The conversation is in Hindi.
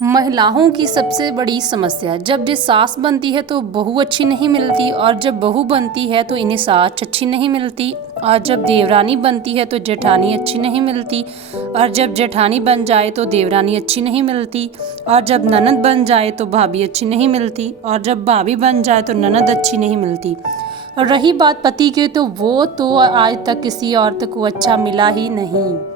महिलाओं की सबसे बड़ी समस्या, जब ये सास बनती है तो बहू अच्छी नहीं मिलती, और जब बहू बनती है तो इन्हें सास अच्छी नहीं मिलती, और जब देवरानी बनती है तो जेठानी अच्छी नहीं मिलती, और जब जेठानी बन जाए तो देवरानी अच्छी नहीं मिलती, और जब ननद बन जाए तो भाभी अच्छी नहीं मिलती, और जब भाभी बन जाए तो ननद अच्छी नहीं मिलती। और रही बात पति की, तो वो तो आज तक किसी औरत को अच्छा मिला ही नहीं।